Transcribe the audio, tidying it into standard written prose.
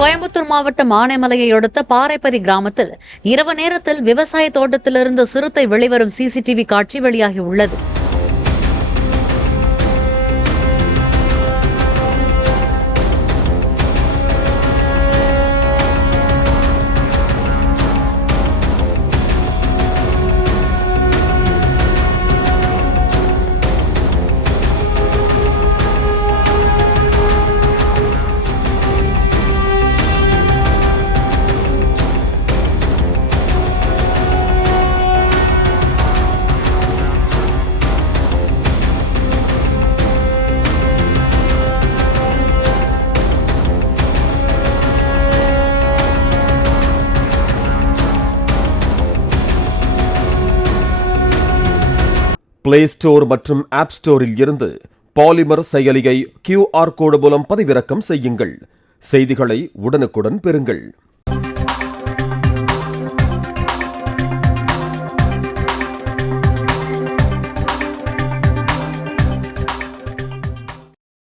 கோயம்புத்தூர் மாவட்டம் ஆனைமலையை அடுத்த பாறைப்பதி கிராமத்தில் இரவு நேரத்தில் விவசாய தோட்டத்திலிருந்து சிறுத்தை வெளிவரும் சிசிடிவி காட்சி வெளியாகியுள்ளது. பிளே ஸ்டோர் மற்றும் ஆப் ஸ்டோரில் இருந்து பாலிமர் செயலியை QR கோடு மூலம் பதிவிறக்கம் செய்யுங்கள். செய்திகளை உடனுக்குடன் பெறுங்கள்.